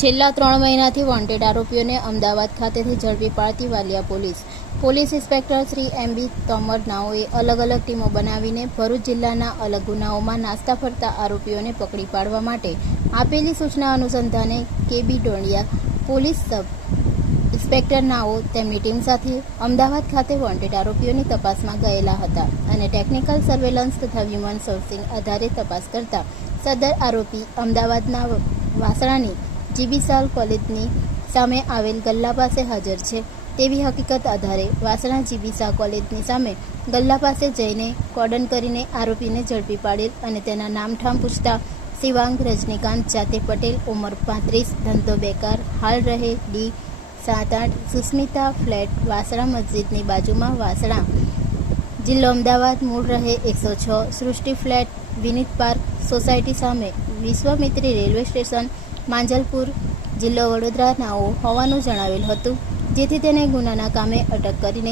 છેલ્લા 3 મહિનાથી વોન્ટેડ આરોપીઓને અમદાવાદ ખાતેથી ઝડપી પાડતી વાલિયા પોલીસ ઇન્સ્પેક્ટર શ્રી એમ.બી. તોમર નાઓએ અલગ અલગ ટીમો બનાવીને ભરૂચ જિલ્લાના અલગ ગુનાઓમાં નાસ્તા ફરતા આરોપીઓને પકડી પાડવા માટે આપેલી સૂચના અનુસંધાને કે.બી. ડોડિયા પોલીસ સબ ઇન્સ્પેક્ટર નાઓ તેમની ટીમ સાથે અમદાવાદ ખાતે વોન્ટેડ આરોપીઓની તપાસમાં ગયેલા હતા અને ટેકનિકલ સર્વેલન્સ તથા હ્યુમન સોર્સિંગ આધારે તપાસ કરતા સદર આરોપી અમદાવાદના વાસણાની જીબીસાલ કોલેજની સામે આવેલ ગલ્લા પાસે હાજર છે તેવી હકીકત આધારે વાસણા જીબીસા કોલેજની સામે ગલ્લા પાસે જઈને કોર્ડન કરીને આરોપીને ઝડપી પાડેલ અને તેના નામઠામ પૂછતા શિવાંગ રજનીકાંત જાતે પટેલ ઉંમર 35 ધંધો બેકાર હાલ રહે D78 સુસ્મિતા ફ્લેટ વાસણા મસ્જિદની બાજુમાં વાસણા જિલ્લો અમદાવાદ મૂળ રહે 106 સૃષ્ટિ ફ્લેટ વિનીત પાર્ક સોસાયટી સામે વિશ્વામિત્રી રેલવે સ્ટેશન માંજલપુર જિલ્લો વડોદરા નાઓ હોવાનું જણાવેલ હતું, જેથી તેને ગુનાના કામે અટક કરીને